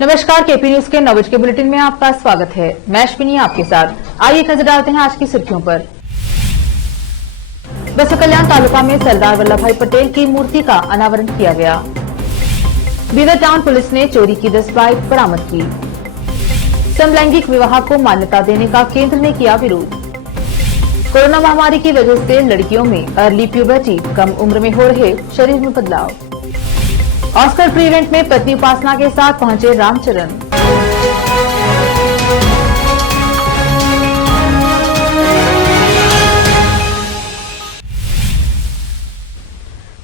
नमस्कार, KP news के 9 बजे के बुलेटिन में आपका स्वागत है। मैं अश्विनी आपके साथ। आइए नजर डालते हैं आज की सुर्खियों पर। बसवा कल्याण तालुका में सरदार वल्लभ भाई पटेल की मूर्ति का अनावरण किया गया। बीदर टाउन पुलिस ने चोरी की 10 बाइक बरामद की। समलैंगिक विवाह को मान्यता देने का केंद्र ने किया विरोध। कोरोना महामारी की वजह से लड़कियों में अर्ली प्यूबर्टी, कम उम्र में हो रहे शरीर में बदलाव। ऑस्कर प्री इवेंट में पत्नी उपासना के साथ पहुंचे रामचरण।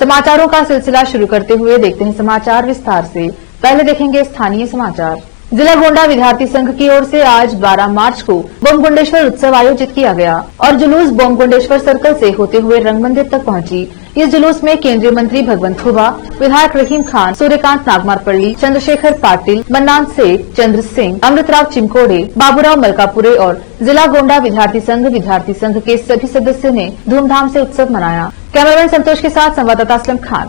समाचारों का सिलसिला शुरू करते हुए देखते हैं समाचार विस्तार से। पहले देखेंगे स्थानीय समाचार। जिला गोंडा विद्यार्थी संघ की ओर से आज 12 मार्च को बोमगुंडेश्वर उत्सव आयोजित किया गया और जुलूस बोमगुंडेश्वर सर्कल से होते हुए रंग मंदिर तक पहुंची। इस जुलूस में केंद्रीय मंत्री भगवंत खुबा, विधायक रहीम खान, सूर्यकांत नागमारपल्ली, चंद्रशेखर पाटिल, मन्नान सेठ, चंद्र सिंह, अमृतराव चिमकोड़े, बाबूराव मलकापुरे और जिला गोंडा विद्यार्थी संघ के सभी सदस्यों ने धूमधाम से उत्सव मनाया। कैमरामैन संतोष के साथ संवाददाता असलम खान।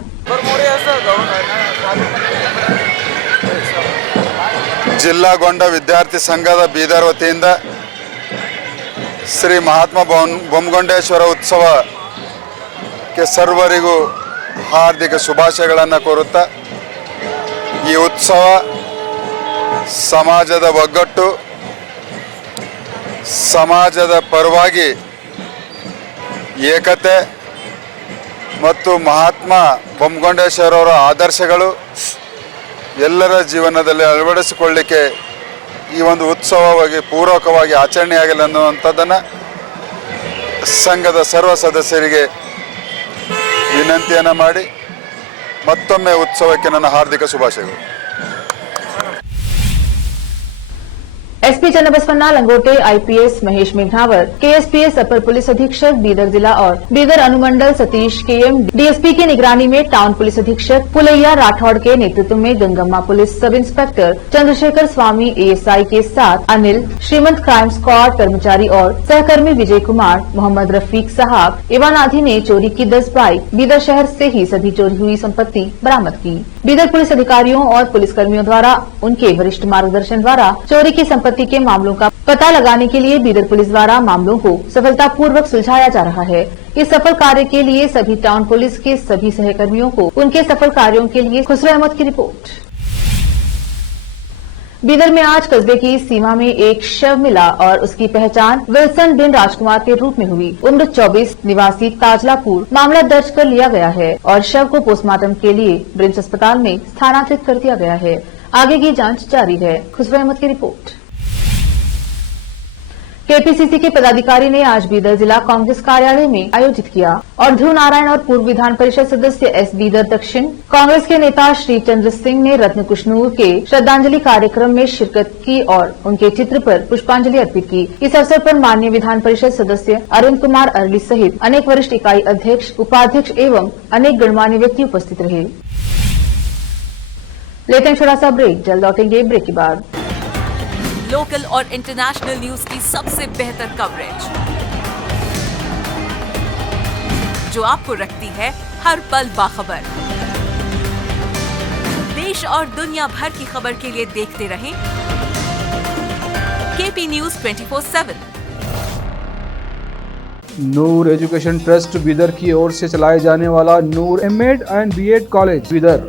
ಜಿಲ್ಲಾ ಗೊಂಡ ವಿದ್ಯಾರ್ಥಿ ಸಂಘದ ಬೀದರ್ ವತಿಯಿಂದ ಶ್ರೀ ಮಹಾತ್ಮ ಬೊಮ್ಮಗೊಂಡೇಶ್ವರ ಉತ್ಸವಕ್ಕೆ ಸರ್ವರಿಗೂ ಹಾರ್ದಿಕ ಶುಭಾಶಯಗಳನ್ನು ಕೋರುತ್ತಾ ಈ ಉತ್ಸವ ಸಮಾಜದ ಒಗ್ಗಟ್ಟು, ಸಮಾಜದ ಪರವಾಗಿ ಏಕತೆ ಮತ್ತು ಮಹಾತ್ಮ ಬೊಮ್ಮಗೊಂಡೇಶ್ವರವರ ಆದರ್ಶಗಳು ಎಲ್ಲರ ಜೀವನದಲ್ಲಿ ಅಳವಡಿಸಿಕೊಳ್ಳಲಿಕ್ಕೆ ಈ ಒಂದು ಉತ್ಸವವಾಗಿ ಪೂರಕವಾಗಿ ಆಚರಣೆಯಾಗಲಿ ಅನ್ನುವಂಥದ್ದನ್ನು ಸಂಘದ ಸರ್ವ ಸದಸ್ಯರಿಗೆ ವಿನಂತಿಯನ್ನು ಮಾಡಿ ಮತ್ತೊಮ್ಮೆ ಉತ್ಸವಕ್ಕೆ ನನ್ನ ಹಾರ್ದಿಕ ಶುಭಾಶಯಗಳು। एसपी चन्नबसवन्ना लंगोटे, आईपीएस महेश मेघनावर, केएसपीएस अपर पुलिस अधीक्षक बीदर जिला और बीदर अनुमंडल सतीश केएम, डीएसपी की निगरानी में टाउन पुलिस अधीक्षक पुलैया राठौड़ के नेतृत्व में Gangamma police sub inspector Chandrashekhar Swamy ASI के साथ अनिल, श्रीमंत क्राइम स्क्वाड कर्मचारी और सहकर्मी विजय कुमार, मोहम्मद रफीक साहब, इवान आधी ने चोरी की 10 बाइक बीदर शहर से ही सभी चोरी हुई संपत्ति बरामद की। बीदर पुलिस अधिकारियों और पुलिसकर्मियों द्वारा उनके वरिष्ठ मार्गदर्शन द्वारा चोरी की संपत्ति के मामलों का पता लगाने के लिए बीदर पुलिस द्वारा मामलों को सफलतापूर्वक सुलझाया जा रहा है। इस सफल कार्य के लिए सभी टाउन पुलिस के सभी सहकर्मियों को उनके सफल कार्यों के लिए खुसरो अहमद की रिपोर्ट। बीदर में आज कस्बे की सीमा में एक शव मिला और उसकी पहचान विल्सन बिन राजकुमार के रूप में हुई। उम्र 24, निवासी ताजलापुर। मामला दर्ज कर लिया गया है और शव को पोस्टमार्टम के लिए ब्रिम्स अस्पताल में स्थानांतरित कर दिया गया है। आगे की जांच जारी है। खुसरो अहमद की रिपोर्ट। केपीसीसी के पदाधिकारी ने आज बीदर जिला कांग्रेस कार्यालय में आयोजित किया और ध्रुव नारायण और पूर्व विधान परिषद सदस्य एस बीदर दक्षिण कांग्रेस के नेता श्री चंद्र सिंह ने रत्न कुशनूर के श्रद्धांजलि कार्यक्रम में शिरकत की और उनके चित्र पर पुष्पांजलि अर्पित की। इस अवसर पर माननीय विधान परिषद सदस्य अरविंद कुमार अरली सहित अनेक वरिष्ठ इकाई अध्यक्ष, उपाध्यक्ष एवं अनेक गणमान्य व्यक्ति उपस्थित रहे। लेते हैं छोटा सा ब्रेक, जल्द लौटेंगे ब्रेक के बाद। लोकल और इंटरनेशनल न्यूज की सबसे बेहतर कवरेज जो आपको रखती है हर पल बाखबर। देश और दुनिया भर की खबर के लिए देखते रहें KP news 24/7। Noor education trust Bidar की ओर से चलाए जाने वाला Noor MEd and BEd college Bidar,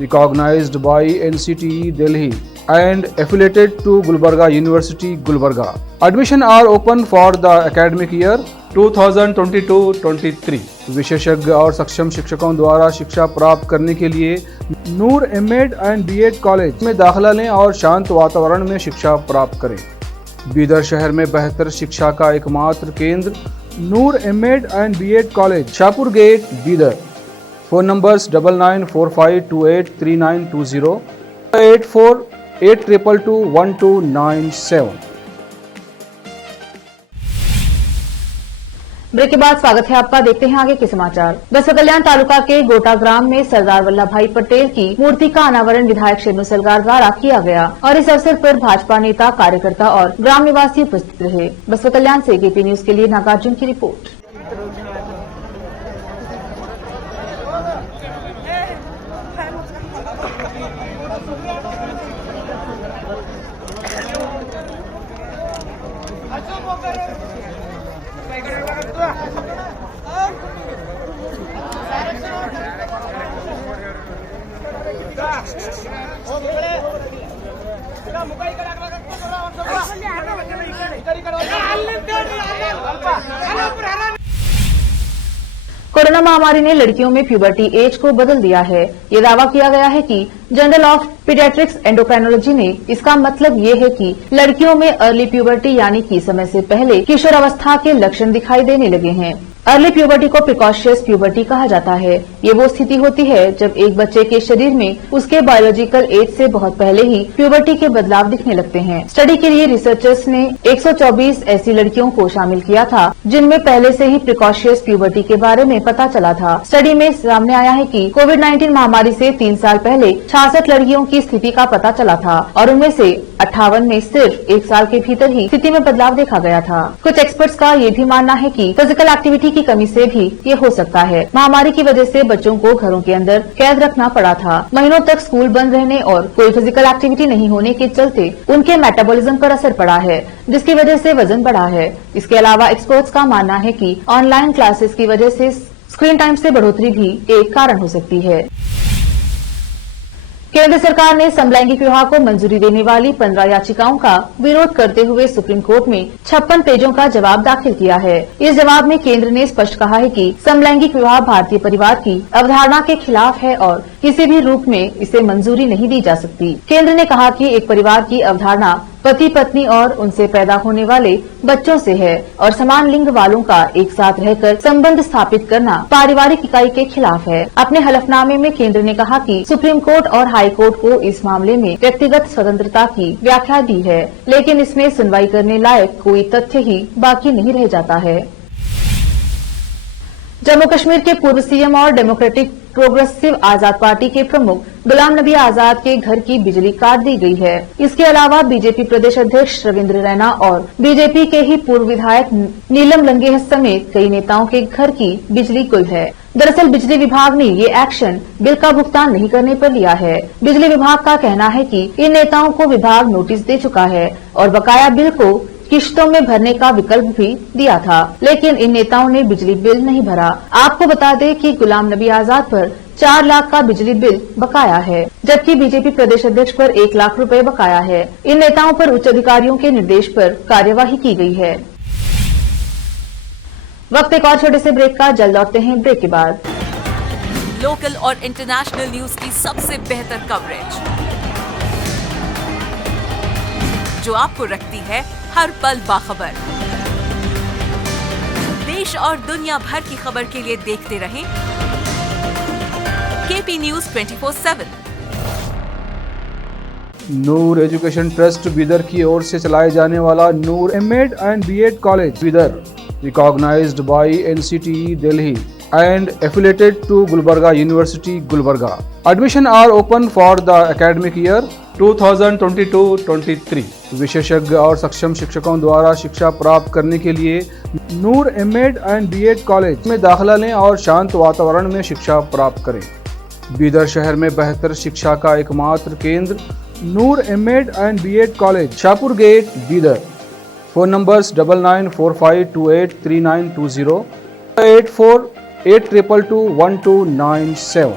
recognised by NCTE Delhi and affiliated to Gulbarga University, Gulbarga. Admission are open for the academic year 2022-23। विशेषज्ञ और सक्षम शिक्षकों द्वारा शिक्षा प्राप्त करने के लिए नूर एमएड एंड बीएड कॉलेज में दाखिला लें और शांत वातावरण में शिक्षा प्राप्त करें। बीदर शहर में बेहतर शिक्षा का एकमात्र केंद्र Noor MEd and BEd college, Shahpur gate, Bidar. Phone numbers 9945283920, 8482221297। Break के बाद स्वागत है आपका। देखते हैं आगे के समाचार। बसवा कल्याण तालुका के गोटा ग्राम में सरदार वल्लभ भाई पटेल की मूर्ति का अनावरण विधायक शेनू सलगार द्वारा किया गया और इस अवसर पर भाजपा नेता, कार्यकर्ता और ग्राम निवासी उपस्थित रहे। बसवा कल्याण से केपी न्यूज के लिए नागार्जुन की रिपोर्ट। कोरोना महामारी ने लड़कियों में प्यूबर्टी एज को बदल दिया है। ये दावा किया गया है कि जर्नल ऑफ पीडियाट्रिक्स एंडोक्राइनोलॉजी ने। इसका मतलब ये है कि लड़कियों में अर्ली प्यूबर्टी यानी कि समय से पहले किशोरावस्था के लक्षण दिखाई देने लगे हैं। अर्ली प्यूबर्टी को प्रिकॉशियस प्यूबर्टी कहा जाता है। ये वो स्थिति होती है जब एक बच्चे के शरीर में उसके बायोलॉजिकल एज से बहुत पहले ही प्यूबर्टी के बदलाव दिखने लगते हैं। स्टडी के लिए रिसर्चर्स ने 124 ऐसी लड़कियों को शामिल किया था जिनमें पहले से ही प्रिकॉशियस प्यूबर्टी के बारे में पता चला था। स्टडी में सामने आया है कि कोविड-19 महामारी से 3 साल पहले 66 लड़कियों की स्थिति का पता चला था और उनमें से 58 में सिर्फ 1 साल के भीतर ही स्थिति में बदलाव देखा गया था। कुछ एक्सपर्ट्स का ये भी मानना है कि फिजिकल एक्टिविटी की कमी से भी ये हो सकता है। महामारी की वजह से बच्चों को घरों के अंदर कैद रखना पड़ा था। महीनों तक स्कूल बंद रहने और कोई फिजिकल एक्टिविटी नहीं होने के चलते उनके मेटाबॉलिज्म पर असर पड़ा है, जिसकी वजह से वजन बढ़ा है। इसके अलावा एक्सपर्ट्स का मानना है कि ऑनलाइन क्लासेस की वजह से स्क्रीन टाइम से बढ़ोतरी भी एक कारण हो सकती है। केंद्र सरकार ने समलैंगिक विवाह को मंजूरी देने वाली 15 याचिकाओं का विरोध करते हुए सुप्रीम कोर्ट में 56 पेजों का जवाब दाखिल किया है। इस जवाब में केंद्र ने स्पष्ट कहा है कि समलैंगिक विवाह भारतीय परिवार की अवधारणा के खिलाफ है और किसी भी रूप में इसे मंजूरी नहीं दी जा सकती। केंद्र ने कहा कि एक परिवार की अवधारणा पति पत्नी और उनसे पैदा होने वाले बच्चों से है और समान लिंग वालों का एक साथ रहकर संबंध स्थापित करना पारिवारिक इकाई के खिलाफ है। अपने हलफनामे में केंद्र ने कहा कि सुप्रीम कोर्ट और हाई कोर्ट को इस मामले में व्यक्तिगत स्वतंत्रता की व्याख्या दी है, लेकिन इसमें सुनवाई करने लायक कोई तथ्य ही बाकी नहीं रह जाता है। जम्मू कश्मीर के पूर्व सीएम और डेमोक्रेटिक प्रोग्रेसिव आजाद पार्टी के प्रमुख गुलाम नबी आजाद के घर की बिजली काट दी गई है। इसके अलावा बीजेपी प्रदेश अध्यक्ष रविंद्र रैना और बीजेपी के ही पूर्व विधायक नीलम लंगेह समेत कई नेताओं के घर की बिजली गुल है। दरअसल बिजली विभाग ने ये एक्शन बिल का भुगतान नहीं करने पर लिया है। बिजली विभाग का कहना है कि इन नेताओं को विभाग नोटिस दे चुका है और बकाया बिल को किश्तों में भरने का विकल्प भी दिया था, लेकिन इन नेताओं ने बिजली बिल नहीं भरा। आपको बता दें कि गुलाम नबी आजाद पर 4 लाख का बिजली बिल बकाया है, जबकि बीजेपी प्रदेश अध्यक्ष पर 1 लाख रुपए बकाया है। इन नेताओं पर उच्च अधिकारियों के निर्देश पर कार्यवाही की गई है। वक्त एक और छोटे से ब्रेक का, जल्द लौटते हैं ब्रेक के बाद। लोकल और इंटरनेशनल न्यूज की सबसे बेहतर कवरेज जो आपको रखती है हर पल बाखबर। देश और दुनिया भर की खबर के लिए देखते रहें KP news 24/7। Noor education trust Bidar की ओर से चलाए जाने वाला Noor MEd and BEd college Bidar, recognized by NCTE Delhi and affiliated to Gulbarga University, Gulbarga. Admission are open for the academic year 2022-23. विशेषज्ञ और सक्षम शिक्षकों द्वारा शिक्षा प्राप्त करने के लिए नूर एमएड एंड बीएड कॉलेज में दाखिला लें और शांत वातावरण में शिक्षा प्राप्त करें। बीदर शहर में बेहतर शिक्षा का एकमात्र केंद्र Noor MEd and BEd college, Shahpur gate, Bidar. Phone numbers 9945283920, 8482221297।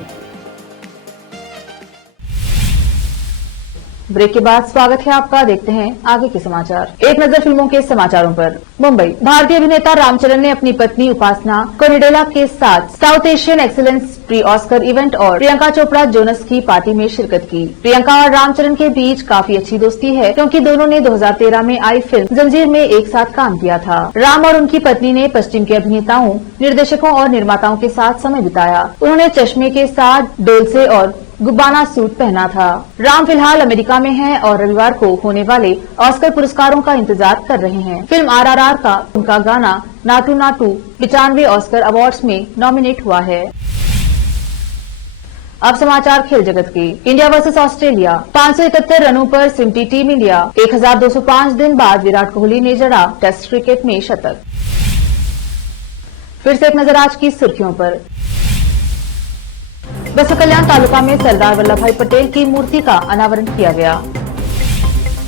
Break के बाद स्वागत है आपका। देखते हैं आगे के समाचार। एक नजर फिल्मों के समाचारों पर। मुंबई, भारतीय अभिनेता रामचरण ने अपनी पत्नी उपासना कोनिडेला के साथ south Asian excellence pre Oscar event और प्रियंका चोपड़ा जोनस की पार्टी में शिरकत की। प्रियंका और रामचरण के बीच काफी अच्छी दोस्ती है, क्योंकि दोनों ने 2013 में आई फिल्म जंजीर में एक साथ काम किया था। राम और उनकी पत्नी ने पश्चिम के अभिनेताओं, निर्देशकों और निर्माताओं के साथ समय बिताया। उन्होंने चश्मे के साथ डोलसे और गुब्बाना सूट पहना था। राम फिलहाल अमेरिका में हैं और रविवार को होने वाले ऑस्कर पुरस्कारों का इंतजार कर रहे हैं। फिल्म RRR का उनका गाना नाटू नाटू 95 ऑस्कर अवार्ड्स में नॉमिनेट हुआ है। अब समाचार खेल जगत के। इंडिया वर्सेस ऑस्ट्रेलिया, 571 रनों पर सिमटी टीम इंडिया। 1205 दिन बाद विराट कोहली ने जड़ा टेस्ट क्रिकेट में शतक। फिर से एक नजर आज की सुर्खियों पर। बसवा कल्याण तालुका में सरदार वल्लभ भाई पटेल की मूर्ति का अनावरण किया गया।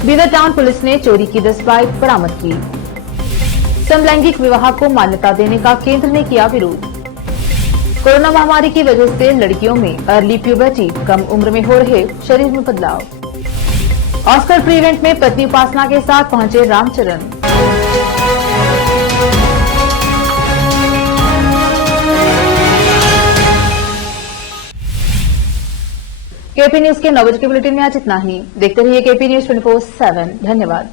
बीदर टाउन पुलिस ने चोरी की 10 बाइक बरामद की। समलैंगिक विवाह को मान्यता देने का केंद्र ने किया विरोध। कोरोना महामारी की वजह से लड़कियों में अर्ली प्यूबर्टी, कम उम्र में हो रहे शरीर में बदलाव। ऑस्कर प्री इवेंट में पत्नी उपासना के साथ पहुंचे रामचरण। केपी न्यूज के 9 बजे के बुलेटिन में आज इतना ही। देखते रहिए केपी न्यूज 24/7। धन्यवाद।